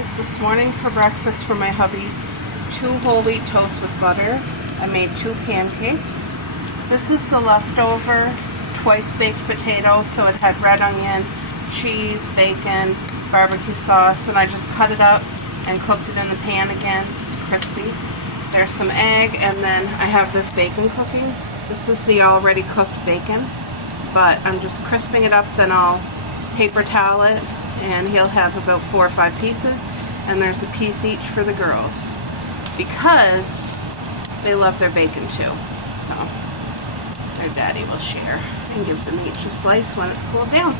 guys, this morning for breakfast for my hubby, 2 whole wheat toasts with butter. I made 2 pancakes. This is the leftover twice baked potato, so it had red onion, cheese, bacon, barbecue sauce, and I just cut it up and cooked it in the pan again. It's crispy. There's some egg, and then I have this bacon cooking. This is the already cooked bacon, but I'm just crisping it up, then I'll paper towel it, and he'll have about 4 or 5 pieces, and there's a piece each for the girls because they love their bacon too, so their daddy will share and give them each a slice when it's cooled down.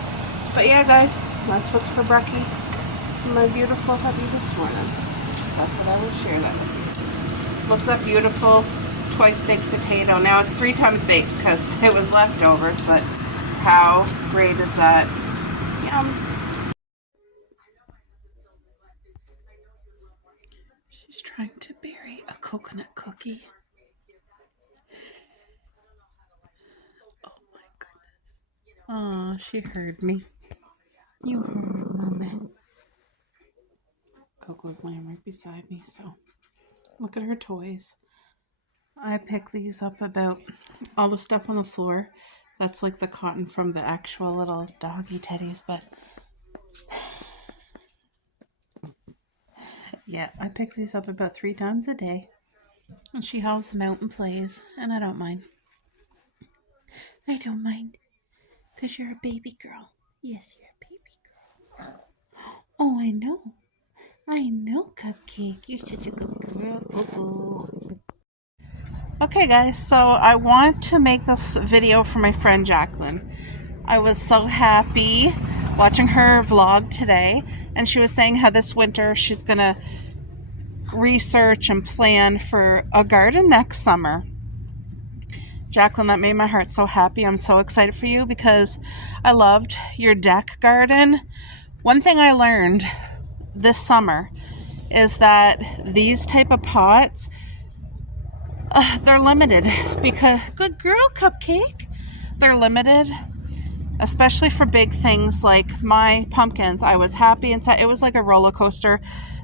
But yeah guys, that's what's for brekkie from my beautiful hubby this morning. Just thought that I would share that with you. Look at that beautiful twice baked potato. Now it's 3 times baked because it was leftovers, but how great is that? Yum. She's trying to bury a coconut cookie. Oh my goodness. Oh, she heard me. You heard Mama. Coco's laying right beside me, so look at her toys. I pick these up about all the stuff on the floor. That's like the cotton from the actual little doggy teddies, but yeah, I pick these up about 3 times a day. And she hauls them out and plays, and I don't mind. I don't mind, because you're a baby girl. Yes, you're a baby girl. Oh, I know. I know, Cupcake. You're such a good girl. Boo-boo. Okay, guys, so I want to make this video for my friend Jacqueline. I was so happy watching her vlog today, and she was saying how this winter she's going to research and plan for a garden next summer. Jacqueline, that made my heart so happy. I'm so excited for you because I loved your deck garden. One thing I learned this summer is that these type of pots, they're limited because, good girl, Cupcake, they're limited, especially for big things like my pumpkins. I was happy and it was like a roller coaster.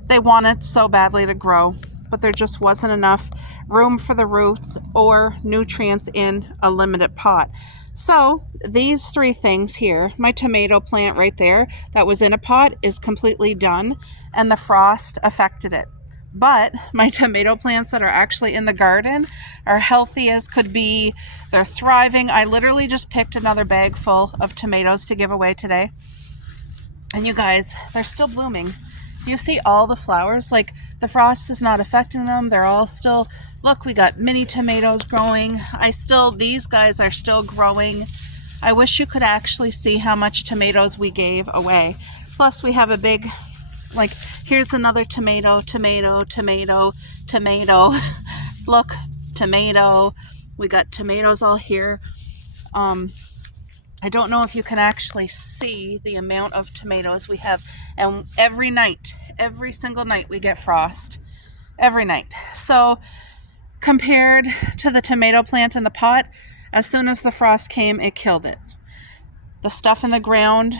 They wanted so badly to grow, but there just wasn't enough room for the roots or nutrients in a limited pot. So these 3 things here, my tomato plant right there that was in a pot is completely done, and the frost affected it. But my tomato plants that are actually in the garden are healthy as could be. They're thriving. I literally just picked another bag full of tomatoes to give away today. And you guys, they're still blooming. Do you see all the flowers? Like, the frost is not affecting them. They're all still, look, we got mini tomatoes growing. These guys are still growing. I wish you could actually see how much tomatoes we gave away. Plus we have a big, like, here's another tomato. Look, tomato. We got tomatoes all here. I don't know if you can actually see the amount of tomatoes we have. And every single night we get frost. Every night. So compared to the tomato plant in the pot, as soon as the frost came, it killed it. The stuff in the ground,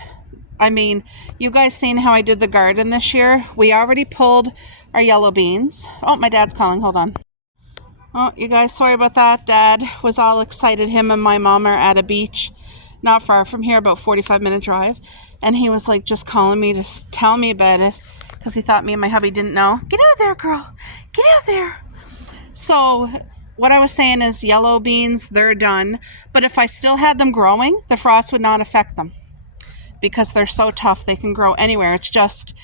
I mean, you guys seen how I did the garden this year? We already pulled our yellow beans. Oh, my dad's calling. Hold on. Oh, you guys, sorry about that. Dad was all excited. Him and my mom are at a beach not far from here, about 45-minute drive. And he was like just calling me to tell me about it because he thought me and my hubby didn't know. Get out there, girl. Get out there. So what I was saying is yellow beans, they're done. But if I still had them growing, the frost would not affect them because they're so tough. They can grow anywhere. It's just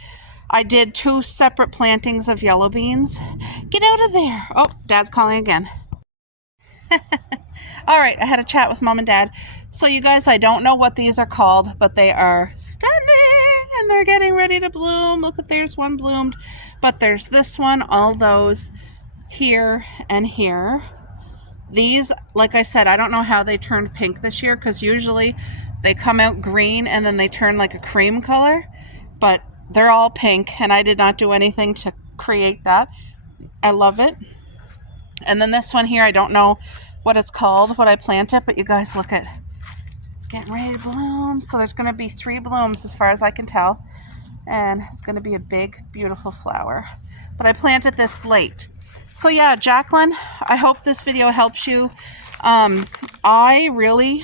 I did 2 separate plantings of yellow beans. Get out of there. Oh, Dad's calling again. All right, I had a chat with Mom and Dad. So you guys, I don't know what these are called, but they are stunning and they're getting ready to bloom. Look at, there's one bloomed, but there's this one, all those here and here. These, like I said, I don't know how they turned pink this year because usually they come out green and then they turn like a cream color, but they're all pink and I did not do anything to create that. I love it. And then this one here, I don't know what it's called, what I planted, but you guys look at, it's getting ready to bloom. So there's going to be 3 blooms as far as I can tell. and it's going to be a big, beautiful flower. But I planted this late. So yeah, Jacqueline, I hope this video helps you. I really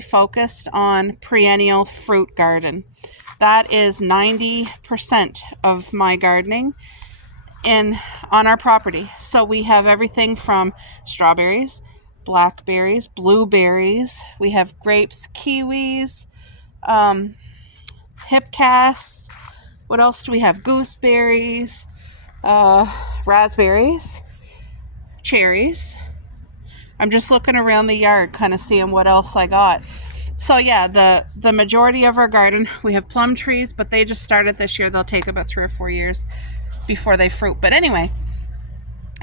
focused on perennial fruit garden. That is 90% of my gardening on our property. So we have everything from strawberries, blackberries, blueberries. We have grapes, kiwis, hipcasts. What else do we have? Gooseberries, raspberries, cherries. I'm just looking around the yard, kind of seeing what else I got. So yeah, the majority of our garden, we have plum trees, but they just started this year. They'll take about 3 or 4 years before they fruit. But anyway,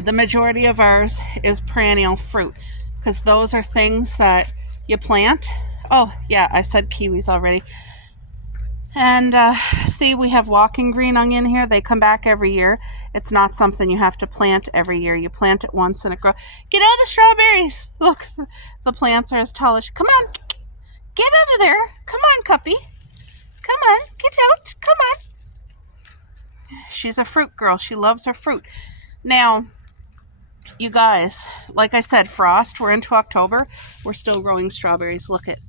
the majority of ours is perennial fruit, because those are things that you plant. Oh yeah, I said kiwis already. And see, we have walking green onion here. They come back every year. It's not something you have to plant every year. You plant it once and it grows. Get out of the strawberries. Look, the plants are as tall as... Come on. Get out of there. Come on, Cuppy. Come on. Get out. Come on. She's a fruit girl. She loves her fruit. Now, you guys, like I said, frost. We're into October. We're still growing strawberries. Look at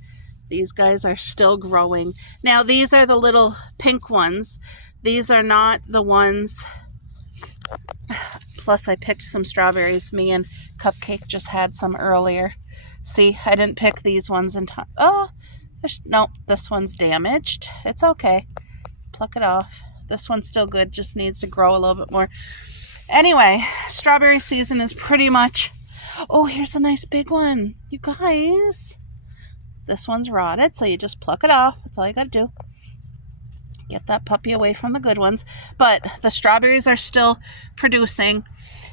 these guys are still growing. Now, these are the little pink ones. These are not the ones. Plus, I picked some strawberries. Me and Cupcake just had some earlier. See, I didn't pick these ones in time. Oh, no, this one's damaged. It's okay. Pluck it off. This one's still good. Just needs to grow a little bit more. Anyway, strawberry season is pretty much... Oh, here's a nice big one. You guys... This one's rotted, so you just pluck it off. That's all you got to do. Get that puppy away from the good ones. But the strawberries are still producing.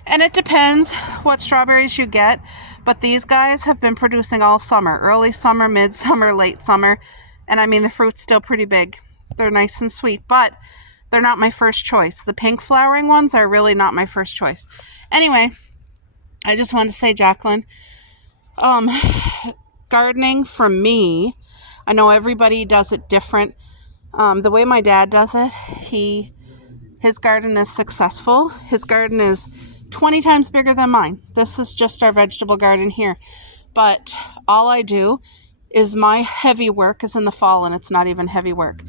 And it depends what strawberries you get. But these guys have been producing all summer. Early summer, midsummer, late summer. And I mean, the fruit's still pretty big. They're nice and sweet. But they're not my first choice. The pink flowering ones are really not my first choice. Anyway, I just wanted to say, Jacqueline, gardening for me, I know everybody does it different. The way my dad does it, his garden is successful. His garden is 20 times bigger than mine. This is just our vegetable garden here. But all I do is my heavy work is in the fall, and it's not even heavy work.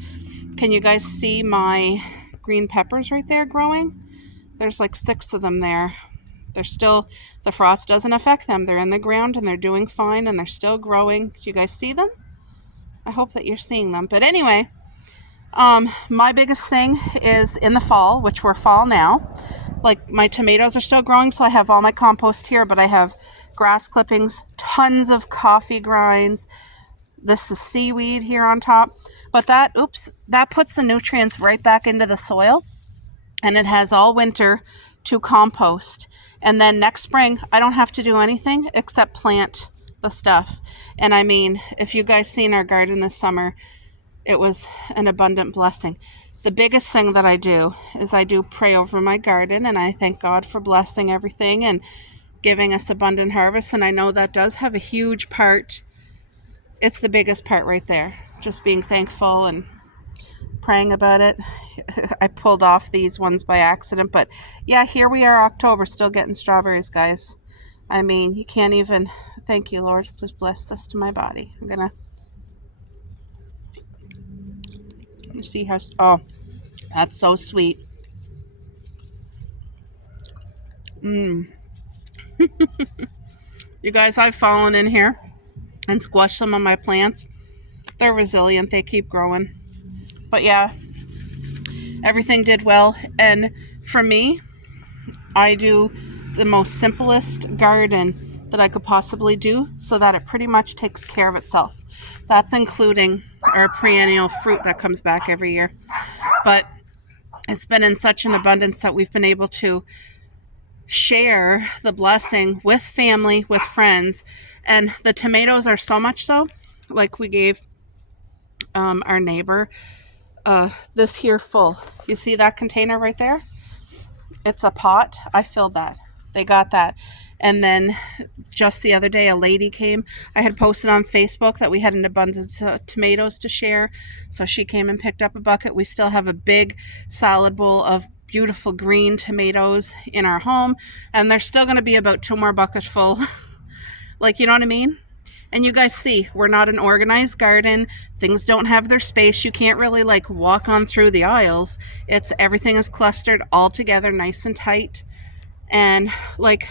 Can you guys see my green peppers right there growing? There's like 6 of them there. They're still, the frost doesn't affect them. They're in the ground and they're doing fine and they're still growing. Do you guys see them? I hope that you're seeing them. But anyway, my biggest thing is in the fall, which we're fall now. Like, my tomatoes are still growing, so I have all my compost here, but I have grass clippings, tons of coffee grinds. This is seaweed here on top. But that puts the nutrients right back into the soil, and it has all winter to compost. And then next spring, I don't have to do anything except plant the stuff. And I mean, if you guys seen our garden this summer, it was an abundant blessing. The biggest thing that I do is I do pray over my garden, and I thank God for blessing everything and giving us abundant harvest. And I know that does have a huge part. It's the biggest part right there. Just being thankful and praying about it. I pulled off these ones by accident, but yeah, here we are, October, still getting strawberries, guys. I mean, you can't even... Thank you, Lord. Please bless this to my body. I'm gonna see how... Oh, that's so sweet. You guys, I've fallen in here and squashed some of my plants. They're resilient. They keep growing. But yeah, everything did well. And for me, I do the most simplest garden that I could possibly do so that it pretty much takes care of itself. That's including our perennial fruit that comes back every year. But it's been in such an abundance that we've been able to share the blessing with family, with friends. And the tomatoes are so much so, like we gave our neighbor this here full. You see that container right there? It's a pot. I filled that. They got that. And then just the other day, a lady came. I had posted on Facebook that we had an abundance of tomatoes to share. So she came and picked up a bucket. We still have a big salad bowl of beautiful green tomatoes in our home. And there's still going to be about 2 more buckets full. Like, you know what I mean? And you guys see, we're not an organized garden. Things don't have their space. You can't really like walk on through the aisles. Everything is clustered all together, nice and tight. And like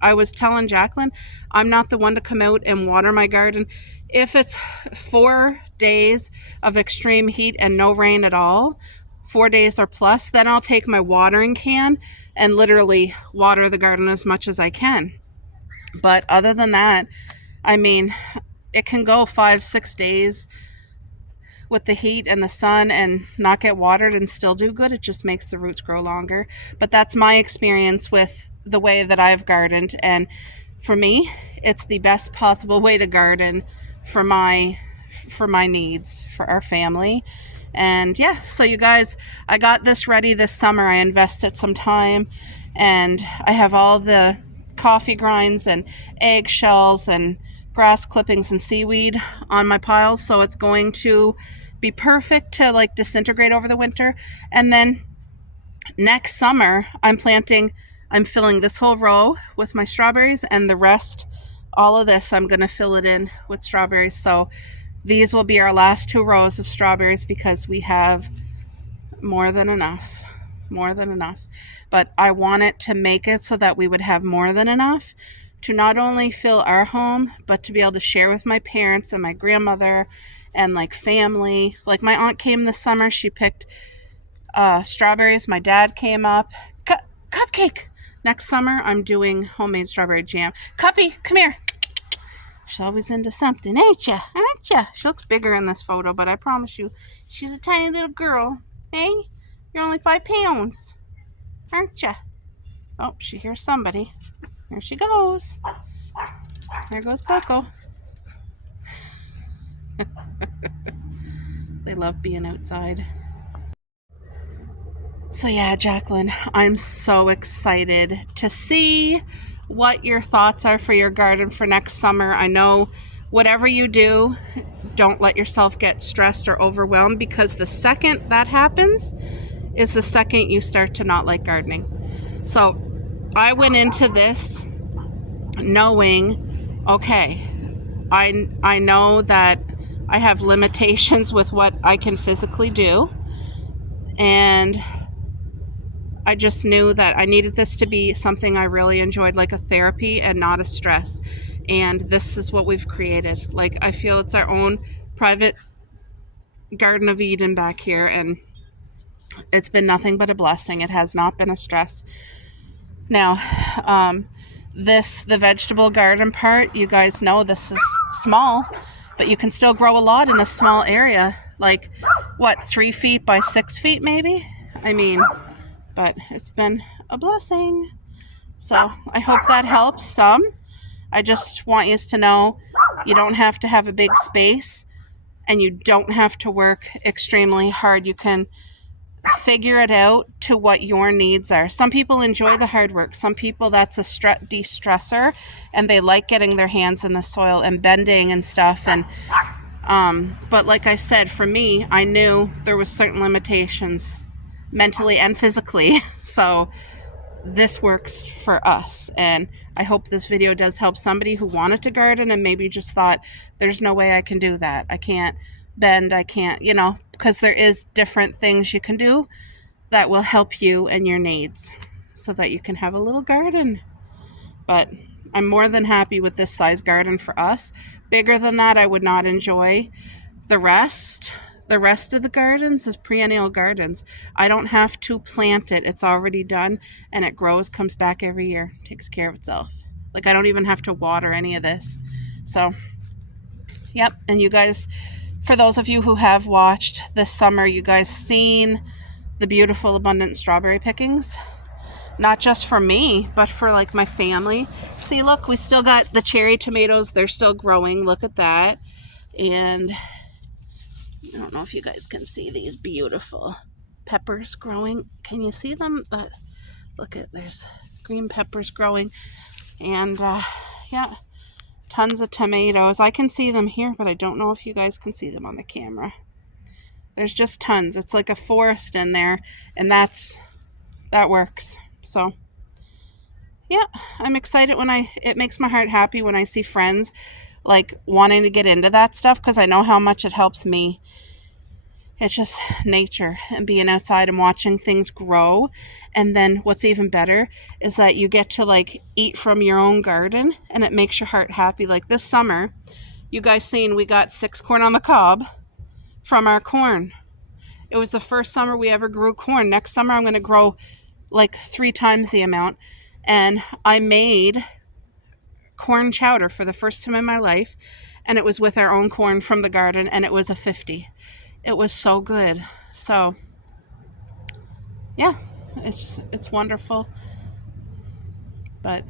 I was telling Jacqueline, I'm not the one to come out and water my garden. If it's 4 days of extreme heat and no rain at all, 4 days or plus, then I'll take my watering can and literally water the garden as much as I can. But other than that, I mean, it can go 5-6 days with the heat and the sun and not get watered and still do good. It just makes the roots grow longer. But that's my experience with the way that I've gardened. And for me, it's the best possible way to garden for my needs, for our family. And yeah, so you guys, I got this ready this summer. I invested some time, and I have all the coffee grinds and eggshells and grass clippings and seaweed on my piles, so it's going to be perfect to like disintegrate over the winter. And then next summer I'm filling this whole row with my strawberries, and the rest, all of this, I'm going to fill it in with strawberries. So these will be our last 2 rows of strawberries because we have more than enough. But I wanted to make it so that we would have more than enough to not only fill our home, but to be able to share with my parents and my grandmother and like family. Like my aunt came this summer, she picked strawberries. My dad came up. Cupcake! Next summer, I'm doing homemade strawberry jam. Cuppy, come here. She's always into something, ain't ya? Aren't ya? She looks bigger in this photo, but I promise you, she's a tiny little girl. Hey, you're only 5 pounds, aren't ya? Oh, she hears somebody. There she goes. There goes Coco. They love being outside. So yeah, Jacqueline, I'm so excited to see what your thoughts are for your garden for next summer. I know whatever you do, don't let yourself get stressed or overwhelmed, because the second that happens is the second you start to not like gardening. So I went into this knowing, okay, I know that I have limitations with what I can physically do, and I just knew that I needed this to be something I really enjoyed, like a therapy and not a stress. And this is what we've created. Like, I feel it's our own private Garden of Eden back here, and it's been nothing but a blessing. It has not been a stress. Now, the vegetable garden part, you guys know this is small, but you can still grow a lot in a small area. Like, what, 3 feet by 6 feet maybe? I mean, but it's been a blessing. So I hope that helps some. I just want you to know you don't have to have a big space, and you don't have to work extremely hard. You can figure it out to what your needs are. Some people enjoy the hard work. Some people, that's a de-stressor, and they like getting their hands in the soil and bending and stuff. And but like I said, for me, I knew there was certain limitations mentally and physically. So this works for us, and I hope this video does help somebody who wanted to garden and maybe just thought, there's no way I can do that. I can't bend, I can't, because there is different things you can do that will help you and your needs so that you can have a little garden. But I'm more than happy with this size garden for us. Bigger than that, I would not enjoy. The rest of the gardens is perennial gardens. I don't have to plant it. It's already done, and it grows, comes back every year, takes care of itself. Like, I don't even have to water any of this. So, yep. And you guys, for those of you who have watched this summer, you guys seen the beautiful abundant strawberry pickings. Not just for me, but for like my family. See, look, we still got the cherry tomatoes. They're still growing. Look at that. And I don't know if you guys can see these beautiful peppers growing. Can you see them? Look at, there's green peppers growing. And yeah, tons of tomatoes. I can see them here, but I don't know if you guys can see them on the camera. There's just tons. It's like a forest in there, and that works. So yeah, I'm excited when it makes my heart happy when I see friends like wanting to get into that stuff, because I know how much it helps me. It's just nature and being outside and watching things grow. And then what's even better is that you get to like eat from your own garden, and it makes your heart happy. Like this summer, you guys seen we got 6 corn on the cob from our corn. It was the first summer we ever grew corn. Next summer I'm going to grow like 3 times the amount. And I made corn chowder for the first time in my life, and it was with our own corn from the garden, and it was a 50. It was so good. So yeah, it's wonderful. But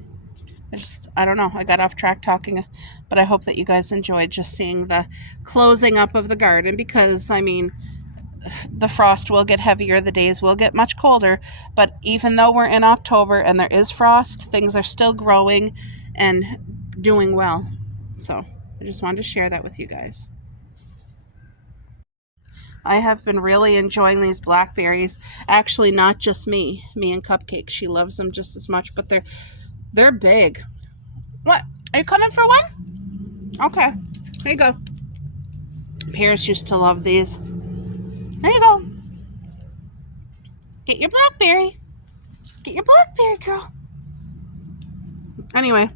I don't know, I got off track talking, but I hope that you guys enjoyed just seeing the closing up of the garden, because I mean, the frost will get heavier, the days will get much colder, but even though we're in October and there is frost, things are still growing and doing well. So I just wanted to share that with you guys. I have been really enjoying these blackberries. Actually, not just me and Cupcake. She loves them just as much, but they're big. What? Are you coming for one? Okay. Here you go. Paris used to love these. There you go. Get your blackberry. Get your blackberry, girl. Anyway,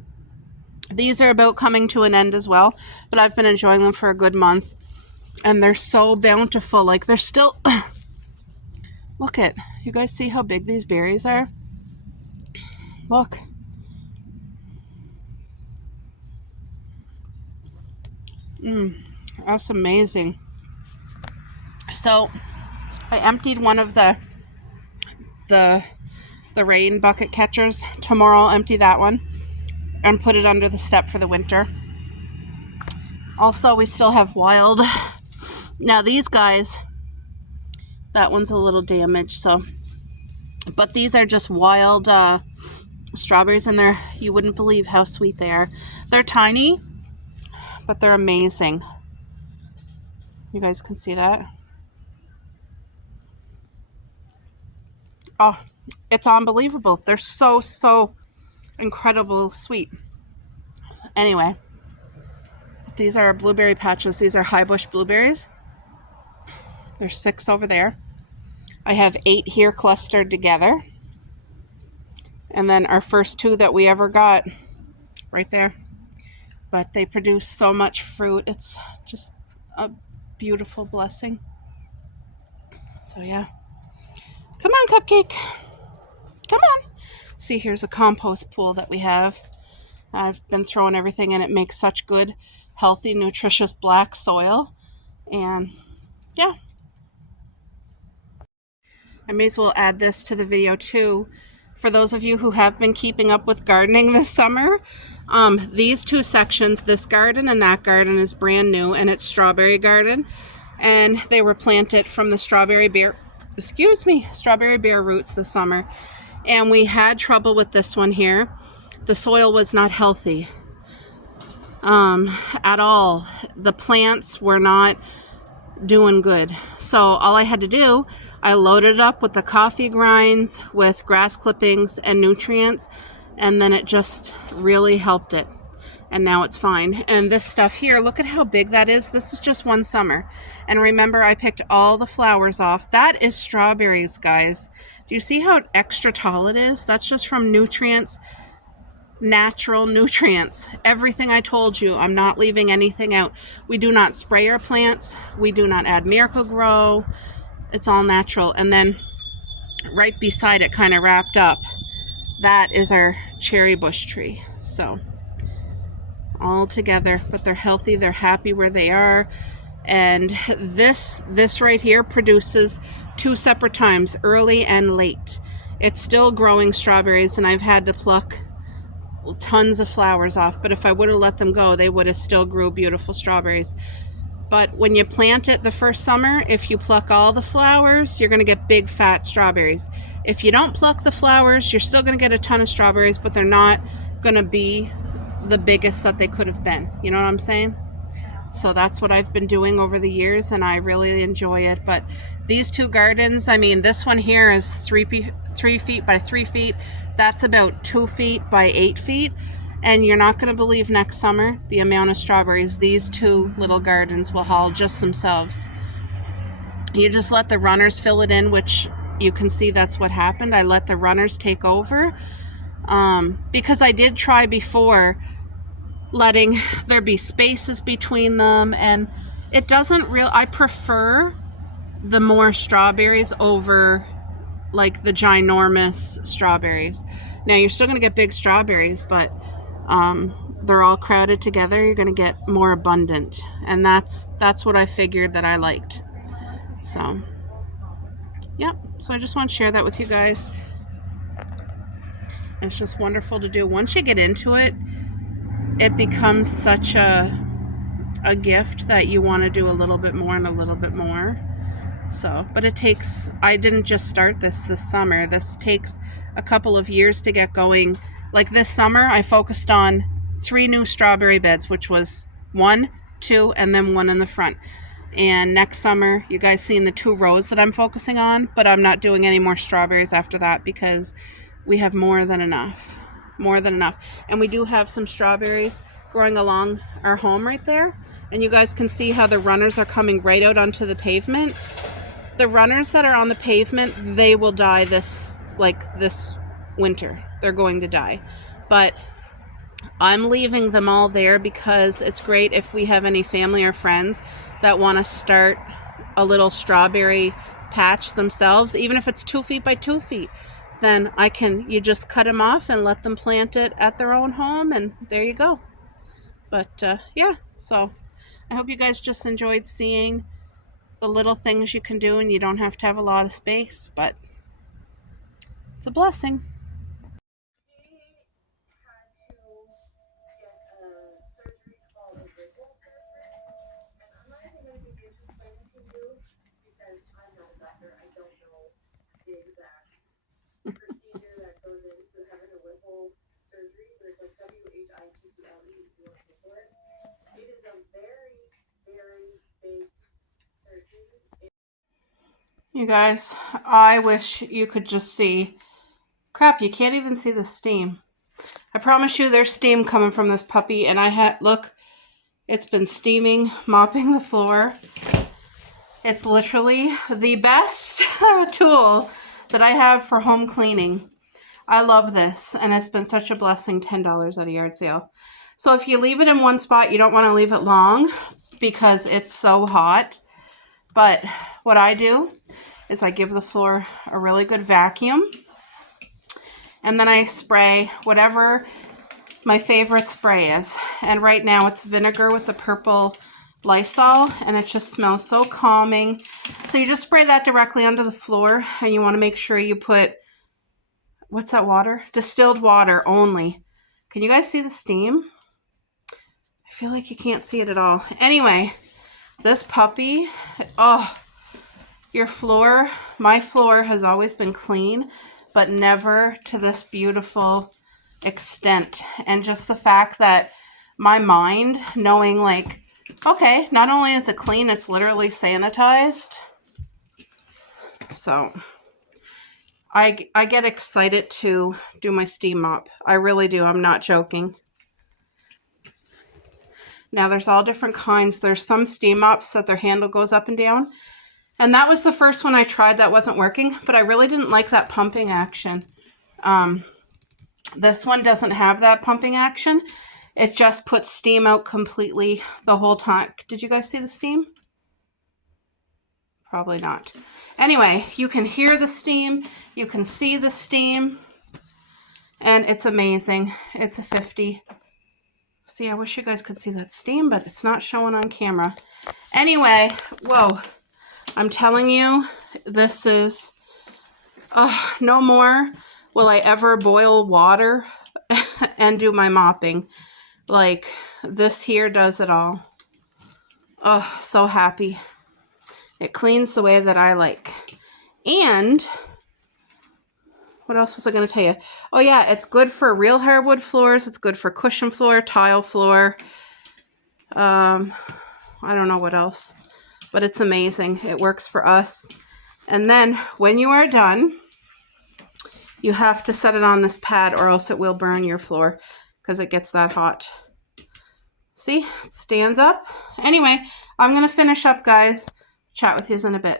these are about coming to an end as well, but I've been enjoying them for a good month. And they're so bountiful. Like, they're still... Look at... You guys see how big these berries are? Look. That's amazing. So, I emptied one of the rain bucket catchers. Tomorrow I'll empty that one and put it under the step for the winter. Also, we still have wild... Now these guys, that one's a little damaged, so, but these are just wild strawberries, and you wouldn't believe how sweet they are. They're tiny, but they're amazing. You guys can see that. Oh, it's unbelievable. They're so incredible sweet. Anyway, these are blueberry patches. These are high bush blueberries. There's 6 over there. I have 8 here clustered together. And then our first 2 that we ever got right there. But they produce so much fruit. It's just a beautiful blessing. So yeah. Come on, Cupcake. Come on. See, here's a compost pool that we have. I've been throwing everything in. It makes such good, healthy, nutritious black soil. And yeah. I may as well add this to the video too. For those of you who have been keeping up with gardening this summer, these 2 sections, this garden and that garden, is brand new, and it's strawberry garden. And they were planted from the strawberry bear roots this summer. And we had trouble with this one here. The soil was not healthy at all. The plants were not doing good. So all I had to do, I loaded it up with the coffee grinds, with grass clippings and nutrients, and then it just really helped it. And now it's fine. And this stuff here, look at how big that is. This is just one summer. And remember, I picked all the flowers off. That is strawberries, guys. Do you see how extra tall it is? That's just from nutrients, natural nutrients. Everything I told you, I'm not leaving anything out. We do not spray our plants. We do not add Miracle-Gro. It's all natural. And then right beside it, kind of wrapped up, that is our cherry bush tree. So all together, but they're healthy, they're happy where they are. And this right here produces 2 separate times, early and late. It's still growing strawberries, and I've had to pluck tons of flowers off, but if I would have let them go, they would have still grew beautiful strawberries. But when you plant it the first summer, if you pluck all the flowers, you're going to get big fat strawberries. If you don't pluck the flowers, you're still going to get a ton of strawberries, but they're not going to be the biggest that they could have been. You know what I'm saying? So that's what I've been doing over the years, and I really enjoy it. But these two gardens, I mean, this one here is 3 feet by 3 feet. That's about 2 feet by 8 feet. And you're not going to believe next summer the amount of strawberries these two little gardens will haul just themselves. You just let the runners fill it in, which you can see that's what happened. I let the runners take over because I did try before letting there be spaces between them, and it doesn't real I prefer the more strawberries over like the ginormous strawberries. Now you're still going to get big strawberries, but they're all crowded together. You're going to get more abundant, and that's what I figured that I liked. So yep, so I just want to share that with you guys. It's just wonderful to do. Once you get into it, it becomes such a gift that you want to do a little bit more and a little bit more. So, but it takes, I didn't just start this summer. This takes a couple of years to get going. Like this summer, I focused on 3 new strawberry beds, which was 1, 2, and then 1 in the front. And next summer, you guys seen the 2 rows that I'm focusing on, but I'm not doing any more strawberries after that because we have more than enough. More than enough. And we do have some strawberries growing along our home right there. And you guys can see how the runners are coming right out onto the pavement. The runners that are on the pavement, they will die this winter. They're going to die. But I'm leaving them all there because it's great if we have any family or friends that want to start a little strawberry patch themselves, even if it's 2 feet by 2 feet. Then you just cut them off and let them plant it at their own home, and there you go. But yeah, so I hope you guys just enjoyed seeing the little things you can do, and you don't have to have a lot of space, but it's a blessing. You guys, I wish you could just see. Crap, you can't even see the steam. I promise you there's steam coming from this puppy, and look, it's been steaming, mopping the floor. It's literally the best tool that I have for home cleaning. I love this, and it's been such a blessing. $10 at a yard sale. So if you leave it in one spot, you don't want to leave it long because it's so hot. But what I do is I give the floor a really good vacuum, and then I spray whatever my favorite spray is. And right now it's vinegar with the purple Lysol, and it just smells so calming. So you just spray that directly onto the floor, and you want to make sure you put, what's that water? Distilled water only. Can you guys see the steam? I feel like you can't see it at all. Anyway, this puppy, my floor has always been clean, but never to this beautiful extent. And just the fact that my mind knowing like, okay, not only is it clean, it's literally sanitized. So I get excited to do my steam mop. I really do. I'm not joking. Now there's all different kinds. There's some steam mops that their handle goes up and down. And that was the first one I tried that wasn't working, but I really didn't like that pumping action. This one doesn't have that pumping action. It just puts steam out completely the whole time. Did you guys see the steam? Probably not. Anyway, you can hear the steam. You can see the steam. And it's amazing. It's a 50. See, I wish you guys could see that steam, but it's not showing on camera. Anyway, whoa. I'm telling you, this is, no more will I ever boil water and do my mopping. Like, this here does it all. Oh, so happy. It cleans the way that I like. And What else was I going to tell you? Oh yeah, it's good for real hardwood floors. It's good for cushion floor, tile floor. I don't know what else, but it's amazing. It works for us. And then when you are done, you have to set it on this pad or else it will burn your floor because it gets that hot. See, it stands up. Anyway, I'm going to finish up, guys. Chat with you in a bit.